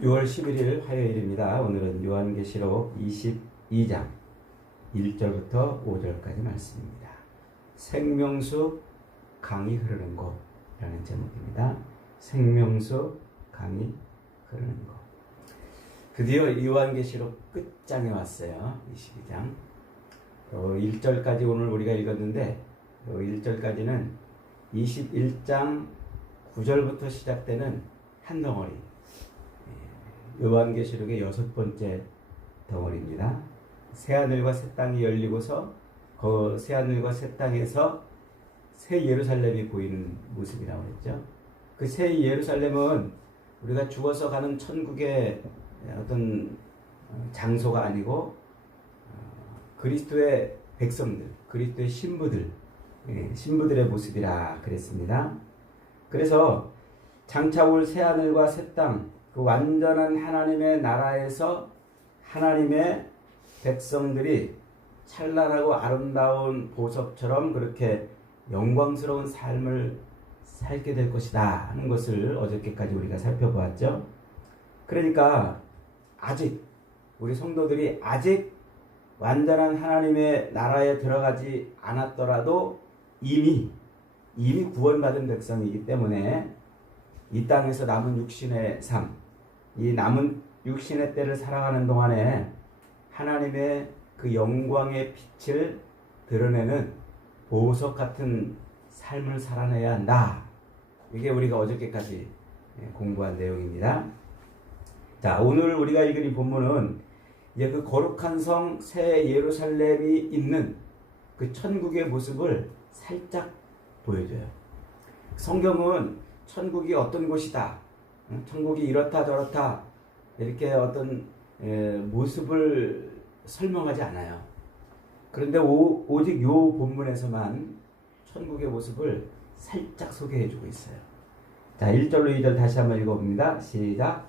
6월 11일 화요일입니다. 오늘은 요한계시록 22장 1절부터 5절까지 말씀입니다. 생명수 강이 흐르는 곳이라는 제목입니다. 생명수 강이 흐르는 곳. 드디어 요한계시록 끝장에 왔어요. 22장 1절까지 오늘 우리가 읽었는데 1절까지는 21장 9절부터 시작되는 한 덩어리, 요한계시록의 6번째 덩어리입니다. 새하늘과 새 땅이 열리고서 그 새하늘과 새 땅에서 새 예루살렘이 보이는 모습이라고 했죠. 그 새 예루살렘은 우리가 죽어서 가는 천국의 어떤 장소가 아니고 그리스도의 백성들, 그리스도의 신부들의 모습이라 그랬습니다. 그래서 장차 올 새하늘과 새 땅, 그 완전한 하나님의 나라에서 하나님의 백성들이 찬란하고 아름다운 보석처럼 그렇게 영광스러운 삶을 살게 될 것이다 하는 것을 어저께까지 우리가 살펴보았죠. 그러니까 아직 우리 성도들이 아직 완전한 하나님의 나라에 들어가지 않았더라도 이미 구원받은 백성이기 때문에 이 땅에서 남은 육신의 삶, 이 남은 육신의 때를 살아가는 동안에 하나님의 그 영광의 빛을 드러내는 보석 같은 삶을 살아내야 한다. 이게 우리가 어저께까지 공부한 내용입니다. 자, 오늘 우리가 읽은 이 본문은 이제 그 거룩한 성 새 예루살렘이 있는 그 천국의 모습을 살짝 보여줘요. 성경은 천국이 어떤 곳이다, 천국이 이렇다 저렇다 이렇게 어떤 모습을 설명하지 않아요. 그런데 오직 요 본문에서만 천국의 모습을 살짝 소개해주고 있어요. 자, 1절로 2절 다시 한번 읽어봅니다. 시작.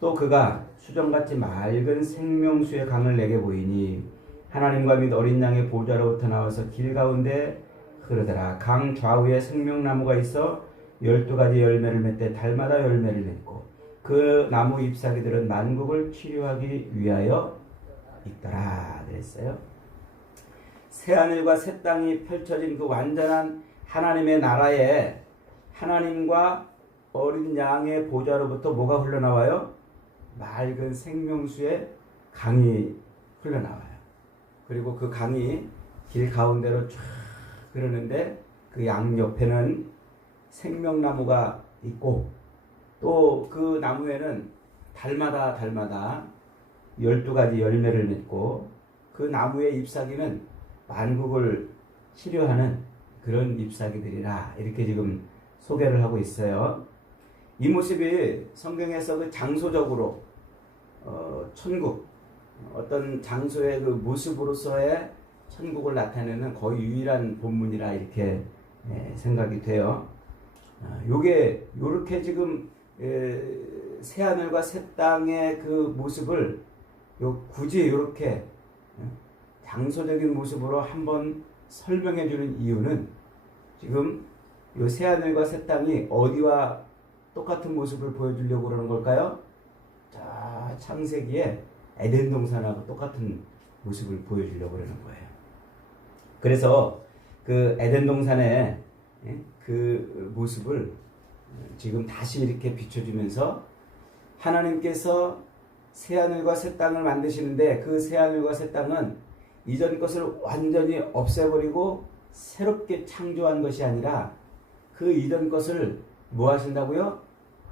또 그가 수정같이 맑은 생명수의 강을 내게 보이니 하나님과 및 어린 양의 보좌로부터 나와서 길 가운데 흐르더라. 강 좌우에 생명나무가 있어 12가지 열매를 맺되 달마다 열매를 맺고 그 나무 잎사귀들은 만국을 치료하기 위하여 있더라 그랬어요. 새하늘과 새 땅이 펼쳐진 그 완전한 하나님의 나라에 하나님과 어린 양의 보좌로부터 뭐가 흘러나와요? 맑은 생명수의 강이 흘러나와요. 그리고 그 강이 길 가운데로 쫙 흐르는데 그 양옆에는 생명나무가 있고 또 그 나무에는 달마다 12가지 열매를 맺고 그 나무의 잎사귀는 만국을 치료하는 그런 잎사귀들이라 이렇게 지금 소개를 하고 있어요. 이 모습이 성경에서 그 장소적으로 천국, 어떤 장소의 그 모습으로서의 천국을 나타내는 거의 유일한 본문이라 이렇게 생각이 돼요. 요게 요렇게 지금 새하늘과 새 땅의 그 모습을 굳이 요렇게 장소적인 모습으로 한번 설명해 주는 이유는 지금 요 새하늘과 새 땅이 어디와 똑같은 모습을 보여주려고 그러는 걸까요? 자, 창세기에 에덴 동산하고 똑같은 모습을 보여주려고 그러는 거예요. 그래서 그 에덴 동산의 그 모습을 지금 다시 이렇게 비춰주면서 하나님께서 새하늘과 새 땅을 만드시는데 그 새하늘과 새 땅은 이전 것을 완전히 없애버리고 새롭게 창조한 것이 아니라 그 이전 것을 뭐 하신다고요?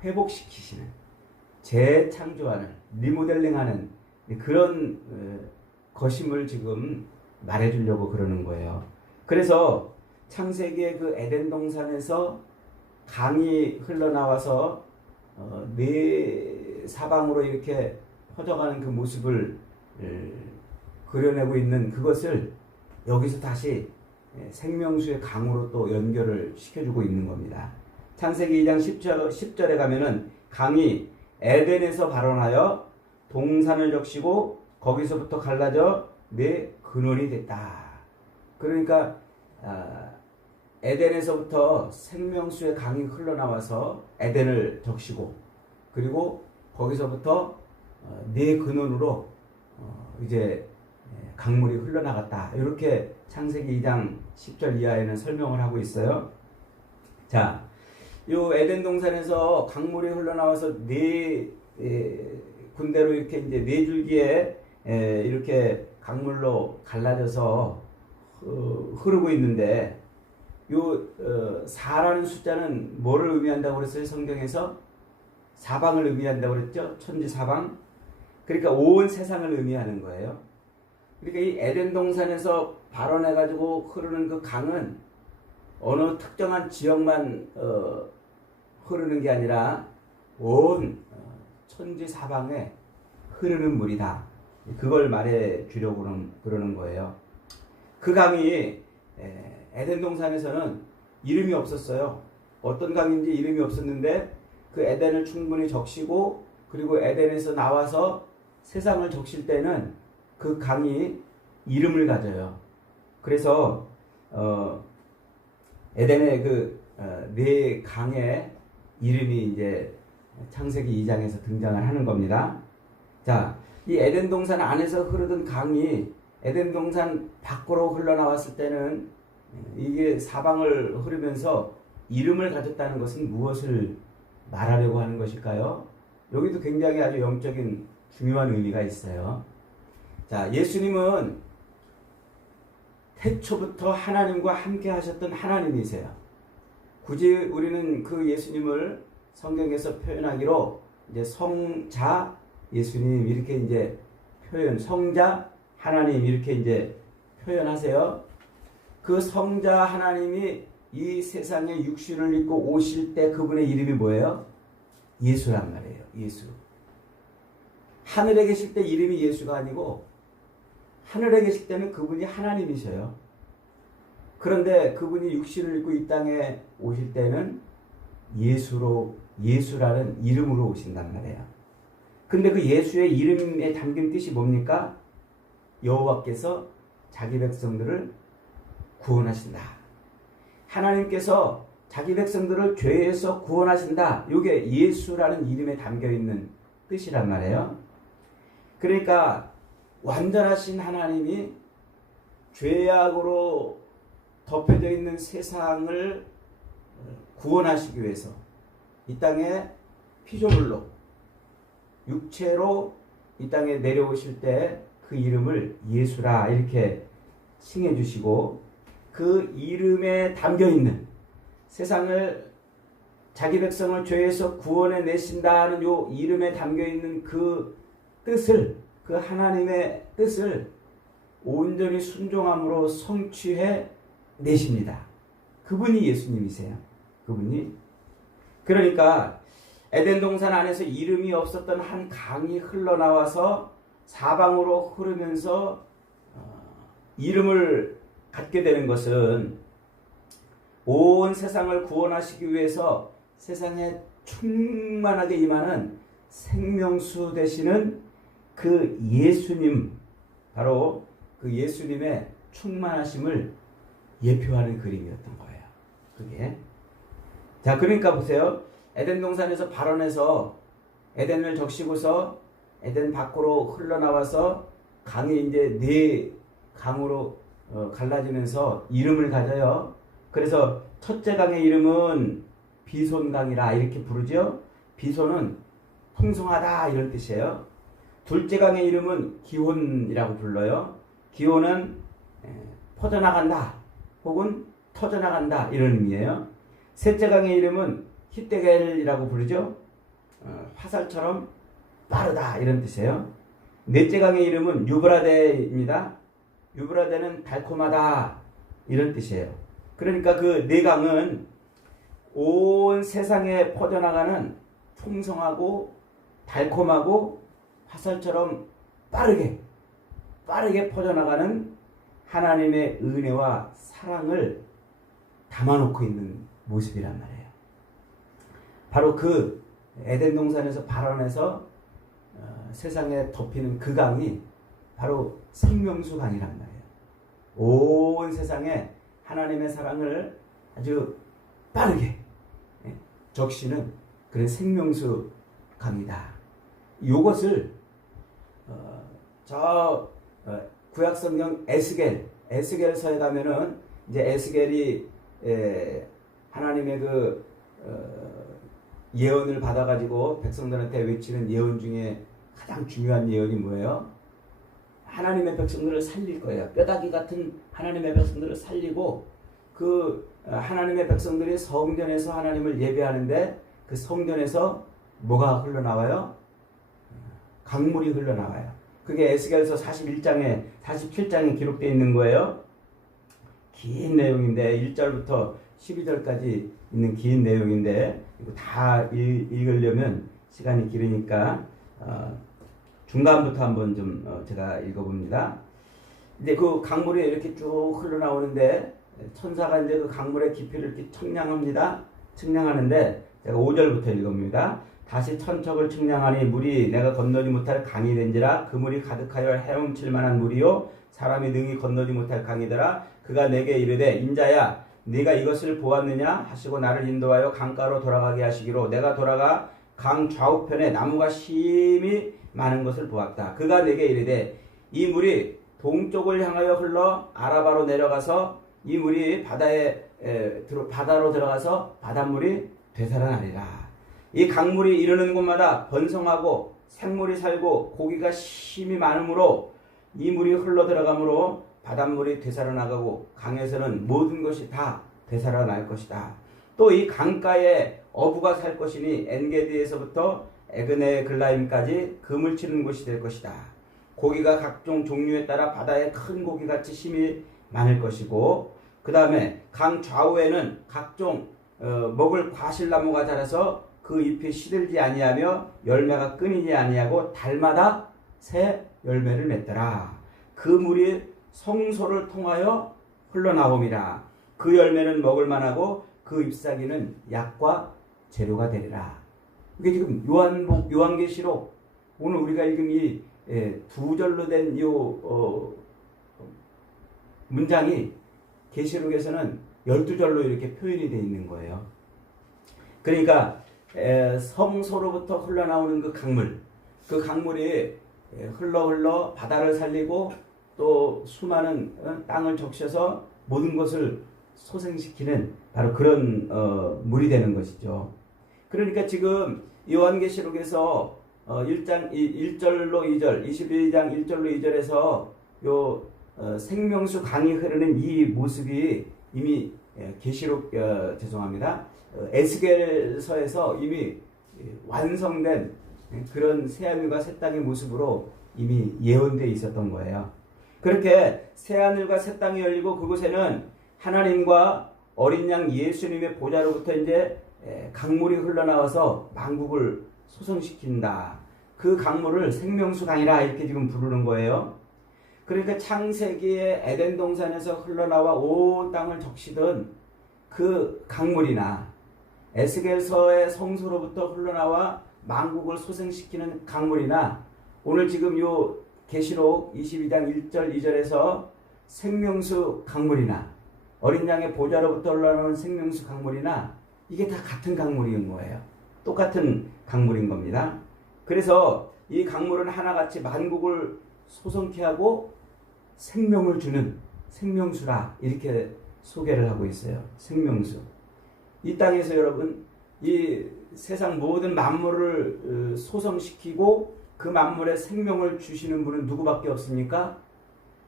회복시키시는, 재창조하는, 리모델링하는 그런 것임을 지금 말해주려고 그러는 거예요. 그래서 창세기의 그 에덴 동산에서 강이 흘러나와서 네 사방으로 이렇게 퍼져가는 그 모습을 그려내고 있는 그것을 여기서 다시 생명수의 강으로 또 연결을 시켜주고 있는 겁니다. 창세기 2장 10절에 가면은 강이 에덴에서 발원하여 동산을 적시고 거기서부터 갈라져 네 근원이 됐다. 그러니까 에덴에서부터 생명수의 강이 흘러나와서 에덴을 적시고 그리고 거기서부터 네 근원으로 이제 강물이 흘러나갔다. 이렇게 창세기 2장 10절 이하에는 설명을 하고 있어요. 자, 요 에덴 동산에서 강물이 흘러나와서 네 군데로 이렇게 이제 네 줄기에 이렇게 강물로 갈라져서 흐르고 있는데 요 4라는 숫자는 뭐를 의미한다고 그랬어요? 성경에서 사방을 의미한다고 그랬죠? 천지 사방. 그러니까 온 세상을 의미하는 거예요. 그러니까 이 에덴 동산에서 발원해가지고 흐르는 그 강은 어느 특정한 지역만 흐르는 게 아니라 온 천지 사방에 흐르는 물이다. 그걸 말해 주려고 그러는 거예요. 그 강이 에덴 동산에서는 이름이 없었어요. 어떤 강인지 이름이 없었는데 그 에덴을 충분히 적시고 그리고 에덴에서 나와서 세상을 적실 때는 그 강이 이름을 가져요. 그래서 에덴의 그 네 강의 이름이 이제 창세기 2장에서 등장을 하는 겁니다. 자, 이 에덴 동산 안에서 흐르던 강이 에덴 동산 밖으로 흘러나왔을 때는 이게 사방을 흐르면서 이름을 가졌다는 것은 무엇을 말하려고 하는 것일까요? 여기도 굉장히 아주 영적인 중요한 의미가 있어요. 자, 예수님은 태초부터 하나님과 함께 하셨던 하나님이세요. 굳이 우리는 그 예수님을 성경에서 표현하기로 이제 성자 예수님 이렇게 이제 성자 하나님 이렇게 이제 표현하세요. 그 성자 하나님이 이 세상에 육신을 입고 오실 때 그분의 이름이 뭐예요? 예수란 말이에요. 예수. 하늘에 계실 때 이름이 예수가 아니고 하늘에 계실 때는 그분이 하나님이셔요. 그런데 그분이 육신을 입고 이 땅에 오실 때는 예수라는 이름으로 오신단 말이에요. 근데 그 예수의 이름에 담긴 뜻이 뭡니까? 여호와께서 자기 백성들을 구원하신다. 하나님께서 자기 백성들을 죄에서 구원하신다. 이게 예수라는 이름에 담겨 있는 뜻이란 말이에요. 그러니까 완전하신 하나님이 죄악으로 덮여져 있는 세상을 구원하시기 위해서 이 땅에 피조물로 육체로 이 땅에 내려오실 때 그 이름을 예수라 이렇게 칭해 주시고 그 이름에 담겨 있는 세상을 자기 백성을 죄에서 구원해 내신다는 요 이름에 담겨 있는 그 뜻을 그 하나님의 뜻을 온전히 순종함으로 성취해 내십니다. 그분이 예수님이세요. 그분이. 그러니까 에덴 동산 안에서 이름이 없었던 한 강이 흘러나와서 사방으로 흐르면서 이름을 갖게 되는 것은 온 세상을 구원하시기 위해서 세상에 충만하게 임하는 생명수 되시는 그 예수님, 바로 그 예수님의 충만하심을 예표하는 그림이었던 거예요. 그게. 자, 그러니까 보세요. 에덴 동산에서 발원해서 에덴을 적시고서 에덴 밖으로 흘러나와서 강이 이제 네 강으로 갈라지면서 이름을 가져요. 그래서 첫째 강의 이름은 비손강이라 이렇게 부르죠. 비손은 풍성하다 이런 뜻이에요. 둘째 강의 이름은 기혼이라고 불러요. 기혼은 퍼져나간다 혹은 터져나간다 이런 의미예요. 셋째 강의 이름은 히데겔이라고 부르죠. 화살처럼 빠르다 이런 뜻이에요. 넷째 강의 이름은 유브라데입니다. 유브라데는 달콤하다 이런 뜻이에요. 그러니까 그 네 강은 온 세상에 퍼져나가는 풍성하고 달콤하고 화살처럼 빠르게 퍼져나가는 하나님의 은혜와 사랑을 담아놓고 있는 모습이란 말이에요. 바로 그 에덴 동산에서 발원해서 세상에 덮이는 그 강이 바로 생명수 강이란 말이에요. 온 세상에 하나님의 사랑을 아주 빠르게 적시는 그런 생명수 강이다. 요것을 구약성경 에스겔서에 가면은 이제 에스겔이 하나님의 그 예언을 받아가지고 백성들한테 외치는 예언 중에 가장 중요한 예언이 뭐예요? 하나님의 백성들을 살릴 거예요. 뼈다귀 같은 하나님의 백성들을 살리고 그 하나님의 백성들이 성전에서 하나님을 예배하는데 그 성전에서 뭐가 흘러나와요? 강물이 흘러나와요. 그게 에스겔서 41장에 47장에 기록되어 있는 거예요. 긴 내용인데 1절부터 12절까지 있는 긴 내용인데 이거 다 읽으려면 시간이 길으니까 중간부터 한번 좀 제가 읽어봅니다. 이제 그 강물이 이렇게 쭉 흘러나오는데 천사가 이제 그 강물의 깊이를 이렇게 측량합니다. 측량하는데 제가 5절부터 읽어봅니다. 다시 천척을 측량하니 물이 내가 건너지 못할 강이 된지라 그 물이 가득하여 헤엄칠 만한 물이요 사람이 능히 건너지 못할 강이더라. 그가 내게 이르되 인자야 네가 이것을 보았느냐 하시고 나를 인도하여 강가로 돌아가게 하시기로 내가 돌아가 강 좌우편에 나무가 심히 많은 것을 보았다. 그가 내게 이르되 이 물이 동쪽을 향하여 흘러 아라바로 내려가서 이 물이 바다로 들어가서 바닷물이 되살아나리라. 이 강물이 이르는 곳마다 번성하고 생물이 살고 고기가 심히 많으므로 이 물이 흘러 들어가므로 바닷물이 되살아나가고 강에서는 모든 것이 다 되살아날 것이다. 또 이 강가에 어부가 살 것이니 엔게디에서부터 에그네 글라임까지 금을 치는 곳이 될 것이다. 고기가 각종 종류에 따라 바다에 큰 고기같이 심히 많을 것이고 그 다음에 강 좌우에는 각종 먹을 과실나무가 자라서 그 잎이 시들지 아니하며 열매가 끊이지 아니하고 달마다 새 열매를 맺더라. 그 물이 성소를 통하여 흘러나옴이라. 그 열매는 먹을 만하고 그 잎사귀는 약과 재료가 되리라. 이게 지금 요한계시록 오늘 우리가 읽은 이 두 절로 된 이 문장이 계시록에서는 12절로 이렇게 표현이 되어 있는 거예요. 그러니까 성소로부터 흘러나오는 그 강물이 흘러 바다를 살리고 또 수많은 땅을 적셔서 모든 것을 소생시키는 바로 그런 물이 되는 것이죠. 그러니까 지금 요한계시록에서 1장 1절로 2절, 22장 1절로 2절에서 요 생명수 강이 흐르는 이 모습이 이미 계시록 에스겔서에서 이미 완성된 그런 새하늘과 새 땅의 모습으로 이미 예언되어 있었던 거예요. 그렇게 새하늘과 새 땅이 열리고 그곳에는 하나님과 어린 양 예수님의 보좌로부터 이제 강물이 흘러나와서 만국을 소성시킨다. 그 강물을 생명수 강이라 이렇게 지금 부르는 거예요. 그러니까 창세기의 에덴 동산에서 흘러나와 온 땅을 적시던 그 강물이나 에스겔서의 성소로부터 흘러나와 만국을 소생시키는 강물이나 오늘 지금 요 계시록 22장 1절 2절에서 생명수 강물이나 어린 양의 보좌로부터 흘러나오는 생명수 강물이나 이게 다 같은 강물인 거예요. 똑같은 강물인 겁니다. 그래서 이 강물은 하나같이 만국을 소성케 하고 생명을 주는 생명수라 이렇게 소개를 하고 있어요. 생명수. 이 땅에서 여러분 이 세상 모든 만물을 소성시키고 그 만물에 생명을 주시는 분은 누구밖에 없습니까?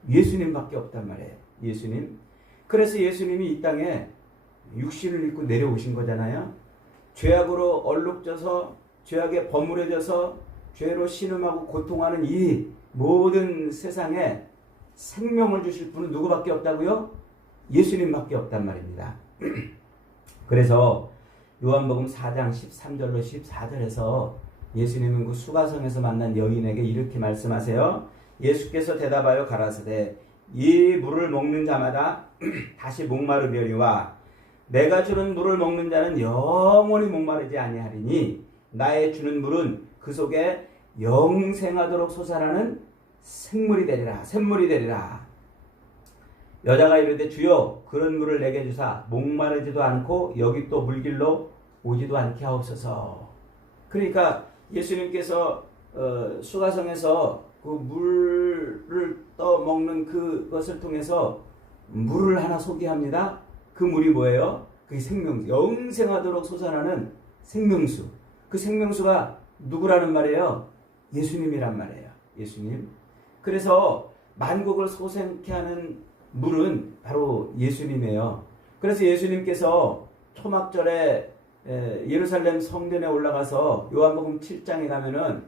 예수님밖에 없단 말이에요. 예수님. 그래서 예수님이 이 땅에 육신을 입고 내려오신 거잖아요. 죄악으로 얼룩져서 죄악에 버무려져서 죄로 신음하고 고통하는 이 모든 세상에 생명을 주실 분은 누구밖에 없다고요? 예수님밖에 없단 말입니다. 그래서 요한복음 4장 13절로 14절에서 예수님은 그 수가성에서 만난 여인에게 이렇게 말씀하세요. 예수께서 대답하여 가라사대 이 물을 먹는 자마다 다시 목마르려니와 내가 주는 물을 먹는 자는 영원히 목마르지 아니하리니 나의 주는 물은 그 속에 영생하도록 솟아나는 생물이 되리라. 샘물이 되리라. 여자가 이르되 주여 그런 물을 내게 주사 목마르지도 않고 여기 또 물길로 오지도 않게 하옵소서. 그러니까 예수님께서 수가성에서 그 물을 떠먹는 그것을 통해서 물을 하나 소개합니다. 그 물이 뭐예요? 그게 생명수, 영생하도록 솟아나는 생명수. 그 생명수가 누구라는 말이에요? 예수님이란 말이에요. 예수님. 그래서 만국을 소생케 하는 물은 바로 예수님이에요. 그래서 예수님께서 초막절에 예루살렘 성전에 올라가서 요한복음 7장에 가면은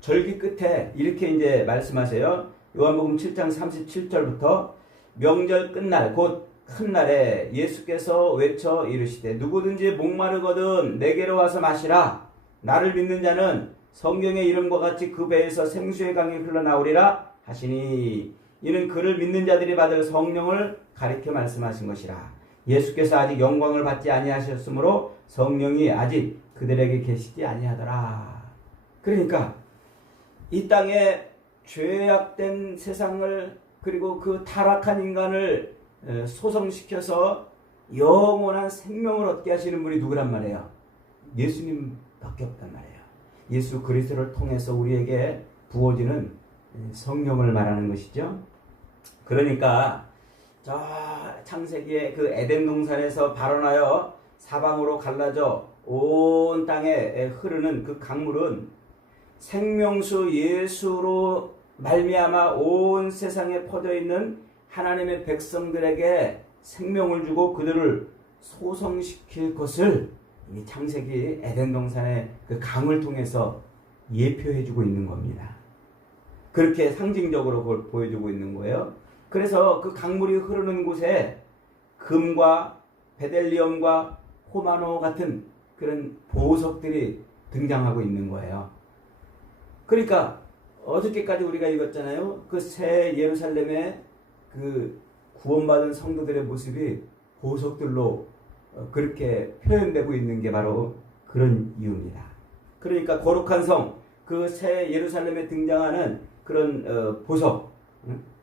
절기 끝에 이렇게 이제 말씀하세요. 요한복음 7장 37절부터 명절 끝날 곧 큰 날에 예수께서 외쳐 이르시되 누구든지 목마르거든 내게로 와서 마시라. 나를 믿는 자는 성경의 이름과 같이 그 배에서 생수의 강이 흘러나오리라 하시니 이는 그를 믿는 자들이 받을 성령을 가리켜 말씀하신 것이라. 예수께서 아직 영광을 받지 아니하셨으므로 성령이 아직 그들에게 계시지 아니하더라. 그러니까 이 땅에 죄악된 세상을 그리고 그 타락한 인간을 소성시켜서 영원한 생명을 얻게 하시는 분이 누구란 말이에요? 예수님밖에 없단 말이에요. 예수 그리스도를 통해서 우리에게 부어지는 성령을 말하는 것이죠. 그러니까 저 창세기의 그 에덴 동산에서 발원하여 사방으로 갈라져 온 땅에 흐르는 그 강물은 생명수 예수로 말미암아 온 세상에 퍼져 있는 하나님의 백성들에게 생명을 주고 그들을 소성시킬 것을 이 창세기 에덴 동산의 그 강을 통해서 예표해 주고 있는 겁니다. 그렇게 상징적으로 그걸 보여주고 있는 거예요. 그래서 그 강물이 흐르는 곳에 금과 베델리엄과 호마노 같은 그런 보석들이 등장하고 있는 거예요. 그러니까 어저께까지 우리가 읽었잖아요. 그 새 예루살렘의 그 구원받은 성도들의 모습이 보석들로 그렇게 표현되고 있는 게 바로 그런 이유입니다. 그러니까 거룩한 성, 그 새 예루살렘에 등장하는 그런 보석,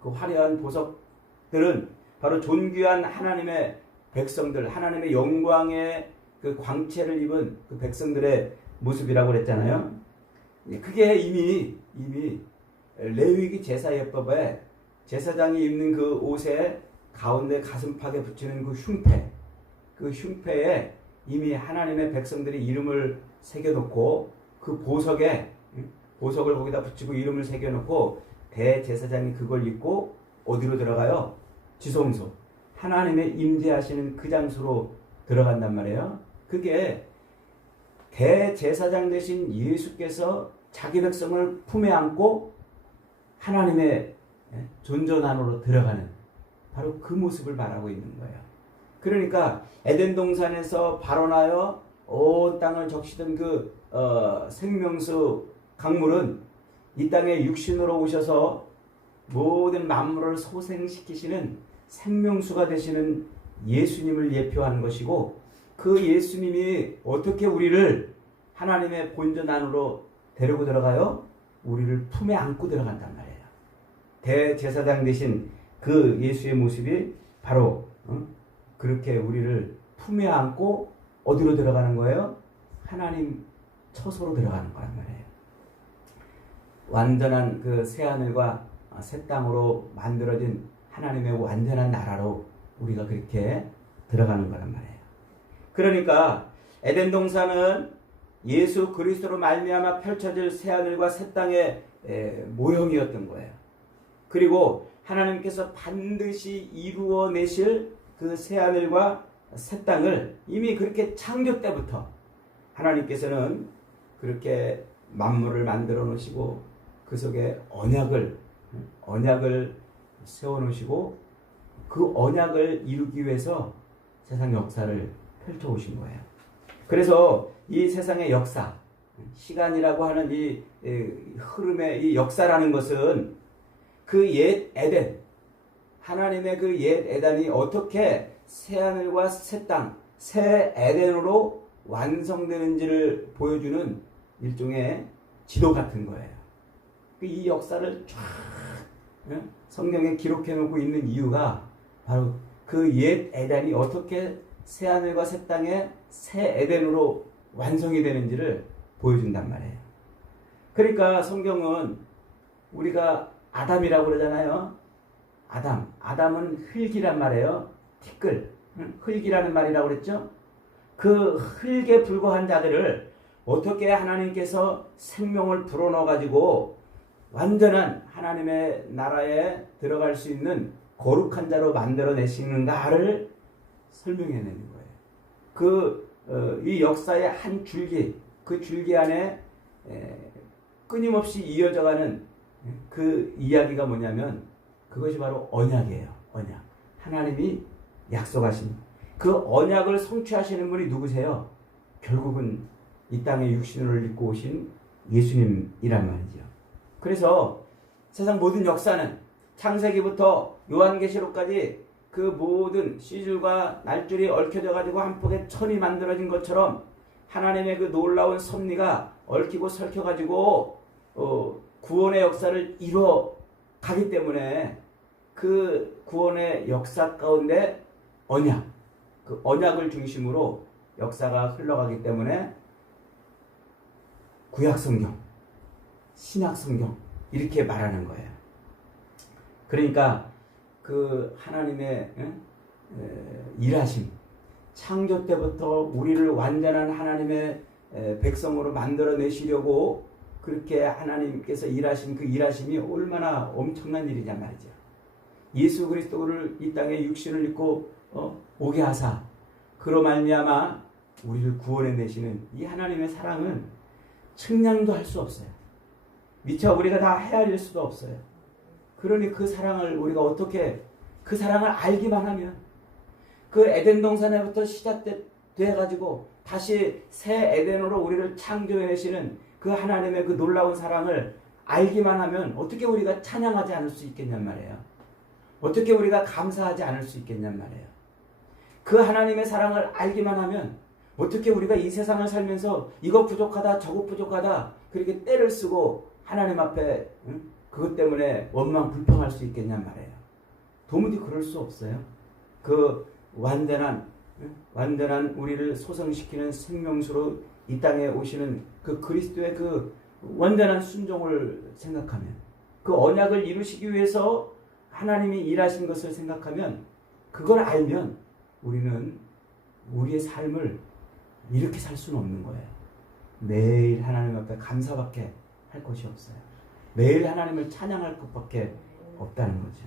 그 화려한 보석들은 바로 존귀한 하나님의 백성들, 하나님의 영광의 그 광채를 입은 그 백성들의 모습이라고 그랬잖아요. 그게 이미 레위기 제사예법에 제사장이 입는 그 옷에 가운데 가슴팍에 붙이는 그 흉패에 이미 하나님의 백성들이 이름을 새겨놓고 그 보석을 거기다 붙이고 이름을 새겨놓고 대제사장이 그걸 입고 어디로 들어가요? 지성소. 하나님의 임재하시는 그 장소로 들어간단 말이에요. 그게 대제사장 되신 예수께서 자기 백성을 품에 안고 하나님의 존전 안으로 들어가는 바로 그 모습을 말하고 있는 거예요. 그러니까 에덴 동산에서 발원하여 온 땅을 적시던 그 생명수 강물은 이 땅에 육신으로 오셔서 모든 만물을 소생시키시는 생명수가 되시는 예수님을 예표하는 것이고, 그 예수님이 어떻게 우리를 하나님의 본전 안으로 데리고 들어가요? 우리를 품에 안고 들어간단 말이에요. 대제사장 되신 그 예수의 모습이 바로 그렇게 우리를 품에 안고 어디로 들어가는 거예요? 하나님 처소로 들어가는 거란 말이에요. 완전한 그 새하늘과 새 땅으로 만들어진 하나님의 완전한 나라로 우리가 그렇게 들어가는 거란 말이에요. 그러니까 에덴 동산은 예수 그리스도로 말미암아 펼쳐질 새하늘과 새 땅의 모형이었던 거예요. 그리고 하나님께서 반드시 이루어내실 그 새하늘과 새 땅을 이미 그렇게 창조 때부터 하나님께서는 그렇게 만물을 만들어 놓으시고 그 속에 언약을 세워 놓으시고 그 언약을 이루기 위해서 세상 역사를 펼쳐 오신 거예요. 그래서 이 세상의 역사, 시간이라고 하는 이 흐름의 이 역사라는 것은 그 옛 에덴, 하나님의 그 옛 에덴이 어떻게 새하늘과 새 땅, 새 에덴으로 완성되는지를 보여주는 일종의 지도 같은 거예요. 이 역사를 쫙 성경에 기록해 놓고 있는 이유가 바로 그 옛 에덴이 어떻게 새하늘과 새 땅의 새 에덴으로 완성이 되는지를 보여준단 말이에요. 그러니까 성경은 우리가 아담이라고 그러잖아요. 아담은 흙이란 말이에요. 티끌, 흙이라는 말이라고 그랬죠. 그 흙에 불과한 자들을 어떻게 하나님께서 생명을 불어넣어 가지고 완전한 하나님의 나라에 들어갈 수 있는 거룩한 자로 만들어내시는가를 설명해내는 거예요. 이 역사의 한 줄기, 그 줄기 안에 끊임없이 이어져가는 그 이야기가 뭐냐면 그것이 바로 언약이에요. 언약. 하나님이 약속하신 그 언약을 성취하시는 분이 누구세요? 결국은 이 땅에 육신을 입고 오신 예수님이란 말이죠. 그래서 세상 모든 역사는 창세기부터 요한계시록까지 그 모든 시줄과 날줄이 얽혀져 가지고 한 폭의 천이 만들어진 것처럼 하나님의 그 놀라운 섭리가 얽히고 설켜 가지고 구원의 역사를 이뤄 가기 때문에 그 구원의 역사 가운데 언약, 그 언약을 중심으로 역사가 흘러가기 때문에 구약성경, 신약성경 이렇게 말하는 거예요. 그러니까 그 하나님의 일하심, 창조 때부터 우리를 완전한 하나님의 백성으로 만들어내시려고 그렇게 하나님께서 일하신 그 일하심이 얼마나 엄청난 일이냐 말이죠. 예수 그리스도를 이 땅에 육신을 입고 오게 하사 그로 말미암아 우리를 구원해내시는 이 하나님의 사랑은 측량도 할 수 없어요. 미처 우리가 다 헤아릴 수도 없어요. 그러니 그 사랑을 우리가 어떻게 그 사랑을 알기만 하면 그 에덴 동산에부터 시작돼 가지고 다시 새 에덴으로 우리를 창조해내시는 그 하나님의 그 놀라운 사랑을 알기만 하면 어떻게 우리가 찬양하지 않을 수 있겠냔 말이에요. 어떻게 우리가 감사하지 않을 수 있겠냔 말이에요. 그 하나님의 사랑을 알기만 하면 어떻게 우리가 이 세상을 살면서 이거 부족하다 저거 부족하다 그렇게 떼를 쓰고 하나님 앞에 그것 때문에 원망 불평할 수 있겠냔 말이에요. 도무지 그럴 수 없어요. 그 완전한 우리를 소성시키는 생명수로 이 땅에 오시는 그 그리스도의 그 완전한 순종을 생각하면, 그 언약을 이루시기 위해서 하나님이 일하신 것을 생각하면, 그걸 알면 우리는 우리의 삶을 이렇게 살 수는 없는 거예요. 매일 하나님 앞에 감사밖에 할 것이 없어요. 매일 하나님을 찬양할 것밖에 없다는 거죠.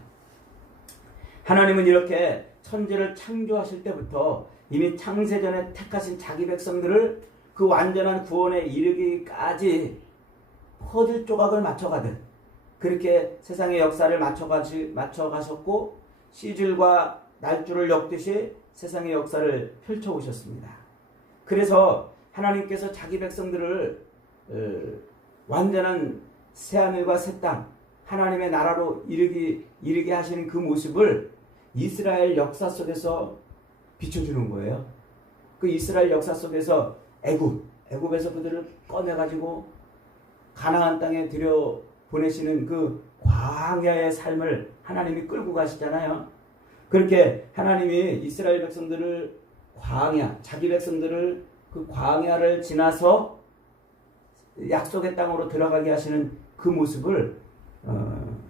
하나님은 이렇게 천지를 창조하실 때부터 이미 창세전에 택하신 자기 백성들을 그 완전한 구원에 이르기까지 퍼즐 조각을 맞춰가듯 그렇게 세상의 역사를 맞춰가셨고, 시줄과 날줄을 엮듯이 세상의 역사를 펼쳐오셨습니다. 그래서 하나님께서 자기 백성들을 완전한 새하늘과 새 땅, 하나님의 나라로 이르게 하시는 그 모습을 이스라엘 역사 속에서 비춰주는 거예요. 그 이스라엘 역사 속에서 애굽에서 그들을 꺼내가지고 가나안 땅에 들여보내시는 그 광야의 삶을 하나님이 끌고 가시잖아요. 그렇게 하나님이 이스라엘 백성들을 자기 백성들을 그 광야를 지나서 약속의 땅으로 들어가게 하시는 그 모습을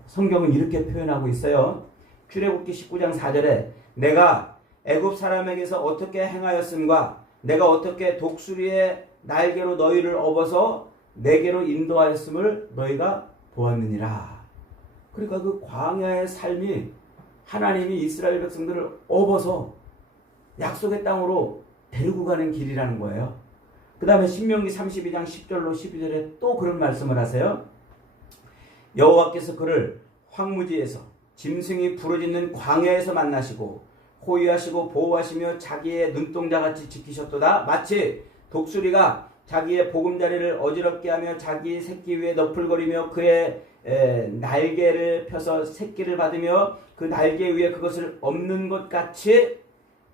성경은 이렇게 표현하고 있어요. 출애굽기 19장 4절에 내가 애굽 사람에게서 어떻게 행하였음과 내가 어떻게 독수리의 날개로 너희를 업어서 내게로 인도하였음을 너희가 보았느니라. 그러니까 그 광야의 삶이 하나님이 이스라엘 백성들을 업어서 약속의 땅으로 데리고 가는 길이라는 거예요. 그 다음에 신명기 32장 10절로 12절에 또 그런 말씀을 하세요. 여호와께서 그를 황무지에서 짐승이 부르짖는 광야에서 만나시고 호위하시고 보호하시며 자기의 눈동자같이 지키셨도다. 마치 독수리가 자기의 보금자리를 어지럽게 하며 자기 새끼 위에 너풀거리며 그의 날개를 펴서 새끼를 받으며 그 날개 위에 그것을 엎는 것 같이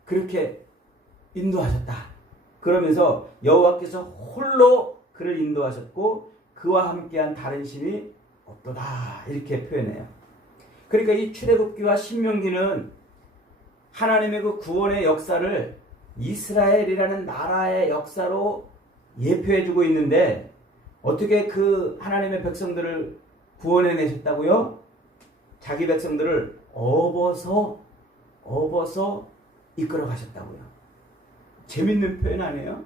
그렇게 인도하셨다. 그러면서 여호와께서 홀로 그를 인도하셨고 그와 함께한 다른 신이 없도다. 이렇게 표현해요. 그러니까 이 출애굽기와 신명기는 하나님의 그 구원의 역사를 이스라엘이라는 나라의 역사로 예표해주고 있는데 어떻게 그 하나님의 백성들을 구원해내셨다고요? 자기 백성들을 업어서 이끌어 가셨다고요. 재밌는 표현 아니에요?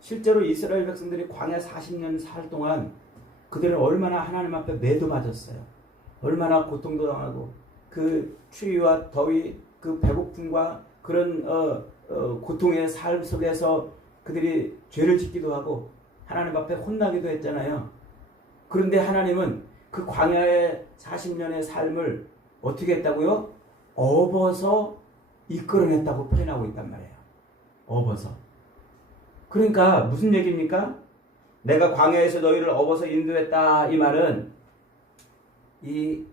실제로 이스라엘 백성들이 광야 40년 살 동안 그들은 얼마나 하나님 앞에 매도 맞았어요. 얼마나 고통도 당하고 그 추위와 더위, 그 배고픔과 그런 고통의 삶 속에서 그들이 죄를 짓기도 하고 하나님 앞에 혼나기도 했잖아요. 그런데 하나님은 그 광야의 40년의 삶을 어떻게 했다고요? 업어서 이끌어냈다고 표현하고 있단 말이에요. 업어서. 그러니까 무슨 얘기입니까? 내가 광야에서 너희를 업어서 인도했다. 이 말은 이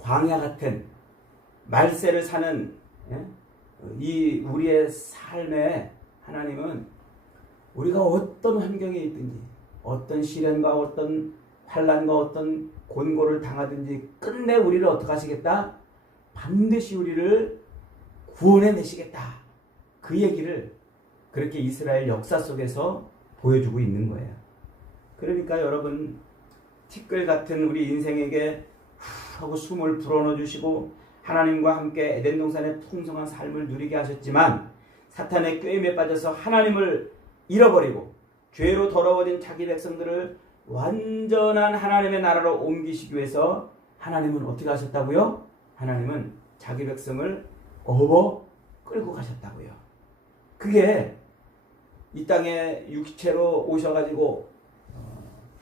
광야 같은 말세를 사는 이 우리의 삶에 하나님은 우리가 어떤 환경에 있든지 어떤 시련과 어떤 환난과 어떤 곤고를 당하든지 끝내 우리를 어떻게 하시겠다? 반드시 우리를 구원해 내시겠다. 그 얘기를 그렇게 이스라엘 역사 속에서 보여주고 있는 거예요. 그러니까 여러분 티끌 같은 우리 인생에게 후 하고 숨을 불어넣어 주시고 하나님과 함께 에덴 동산의 풍성한 삶을 누리게 하셨지만 사탄의 꾀임에 빠져서 하나님을 잃어버리고 죄로 더러워진 자기 백성들을 완전한 하나님의 나라로 옮기시기 위해서 하나님은 어떻게 하셨다고요? 하나님은 자기 백성을 업어 끌고 가셨다고요. 그게 이 땅에 육체로 오셔가지고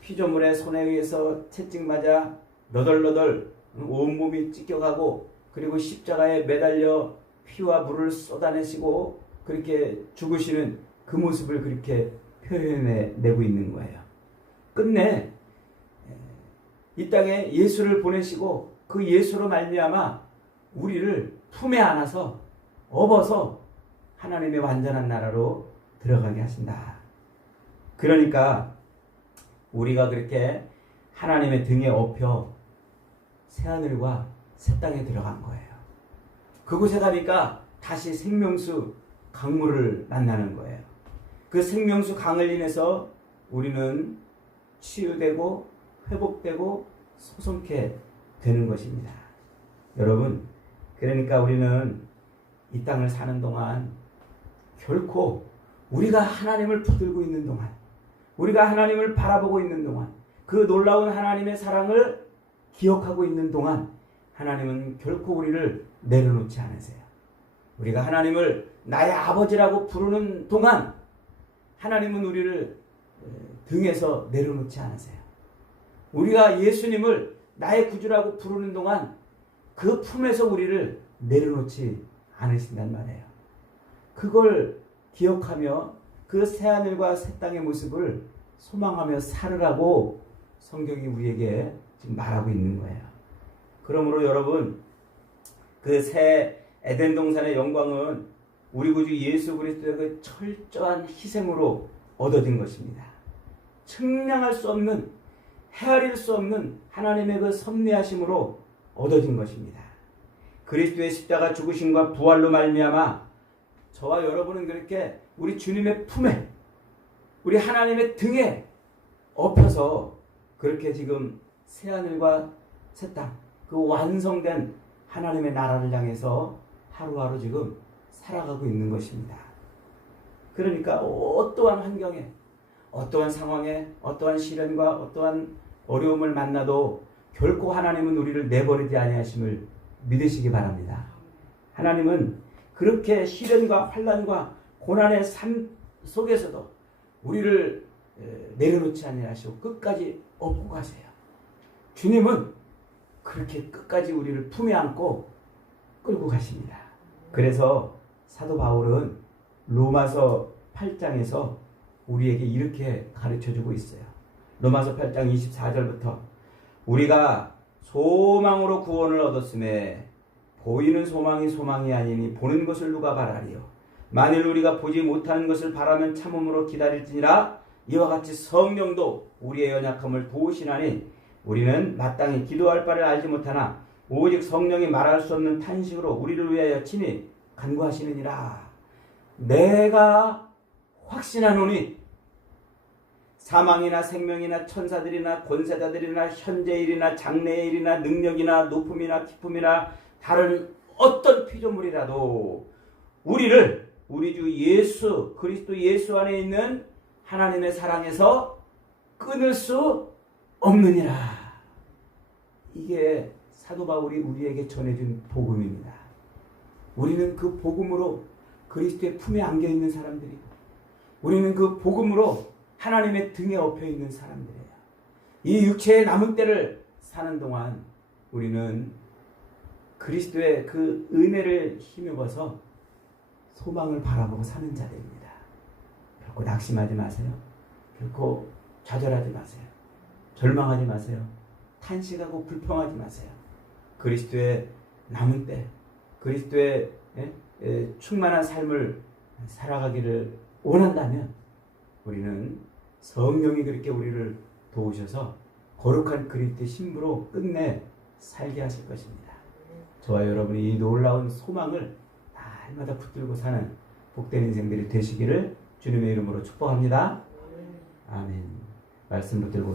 피조물의 손에 의해서 채찍 맞아 너덜너덜 온몸이 찢겨가고 그리고 십자가에 매달려 피와 물을 쏟아내시고 그렇게 죽으시는 그 모습을 그렇게 표현해내고 있는 거예요. 끝내 이 땅에 예수를 보내시고 그 예수로 말미암아 우리를 품에 안아서 업어서 하나님의 완전한 나라로 들어가게 하신다. 그러니까 우리가 그렇게 하나님의 등에 업혀 새하늘과 새 땅에 들어간 거예요. 그곳에 가니까 다시 생명수 강물을 만나는 거예요. 그 생명수 강을 인해서 우리는 치유되고 회복되고 소성케 되는 것입니다. 여러분, 그러니까 우리는 이 땅을 사는 동안 결코 우리가 하나님을 붙들고 있는 동안, 우리가 하나님을 바라보고 있는 동안, 그 놀라운 하나님의 사랑을 기억하고 있는 동안 하나님은 결코 우리를 내려놓지 않으세요. 우리가 하나님을 나의 아버지라고 부르는 동안 하나님은 우리를 등에서 내려놓지 않으세요. 우리가 예수님을 나의 구주라고 부르는 동안 그 품에서 우리를 내려놓지 않으신단 말이에요. 그걸 기억하며 그 새하늘과 새 땅의 모습을 소망하며 살으라고 성경이 우리에게 지금 말하고 있는 거예요. 그러므로 여러분, 그 새 에덴 동산의 영광은 우리 구주 예수 그리스도의 그 철저한 희생으로 얻어진 것입니다. 측량할 수 없는, 헤아릴 수 없는 하나님의 그 섭리하심으로 얻어진 것입니다. 그리스도의 십자가 죽으심과 부활로 말미암아 저와 여러분은 그렇게 우리 주님의 품에, 우리 하나님의 등에 업혀서 그렇게 지금 새하늘과 새 땅, 그 완성된 하나님의 나라를 향해서 하루하루 지금 살아가고 있는 것입니다. 그러니까 어떠한 환경에, 어떠한 상황에, 어떠한 시련과 어떠한 어려움을 만나도 결코 하나님은 우리를 내버리지 아니하심을 믿으시기 바랍니다. 하나님은 그렇게 시련과 환난과 고난의 삶 속에서도 우리를 내려놓지 아니하시고 끝까지 업고 가세요. 주님은 그렇게 끝까지 우리를 품에 안고 끌고 가십니다. 그래서 사도 바울은 로마서 8장에서 우리에게 이렇게 가르쳐주고 있어요. 로마서 8장 24절부터 우리가 소망으로 구원을 얻었음에 보이는 소망이 소망이 아니니 보는 것을 누가 바라리요. 만일 우리가 보지 못하는 것을 바라면 참음으로 기다릴지니라. 이와 같이 성령도 우리의 연약함을 도우시나니 우리는 마땅히 기도할 바를 알지 못하나 오직 성령이 말할 수 없는 탄식으로 우리를 위하여 친히 간구하시느니라. 내가 확신하노니 사망이나 생명이나 천사들이나 권세자들이나 현재일이나 장래일이나 능력이나 높음이나 깊음이나 다른 어떤 피조물이라도 우리를 우리 주 예수 그리스도 예수 안에 있는 하나님의 사랑에서 끊을 수 없느니라. 이게 사도 바울이 우리에게 전해준 복음입니다. 우리는 그 복음으로 그리스도의 품에 안겨 있는 사람들이고, 우리는 그 복음으로 하나님의 등에 업혀 있는 사람들이에요. 이 육체의 남은 때를 사는 동안 우리는 그리스도의 그 은혜를 힘입어서 소망을 바라보고 사는 자들입니다. 결코 낙심하지 마세요. 결코 좌절하지 마세요. 절망하지 마세요. 탄식하고 불평하지 마세요. 그리스도의 남은 때, 그리스도의 충만한 삶을 살아가기를 원한다면 우리는 성령이 그렇게 우리를 도우셔서 거룩한 그리스도의 신부로 끝내 살게 하실 것입니다. 저와 여러분이 이 놀라운 소망을 날마다 붙들고 사는 복된 인생들이 되시기를 주님의 이름으로 축복합니다. 아멘. 말씀 붙들고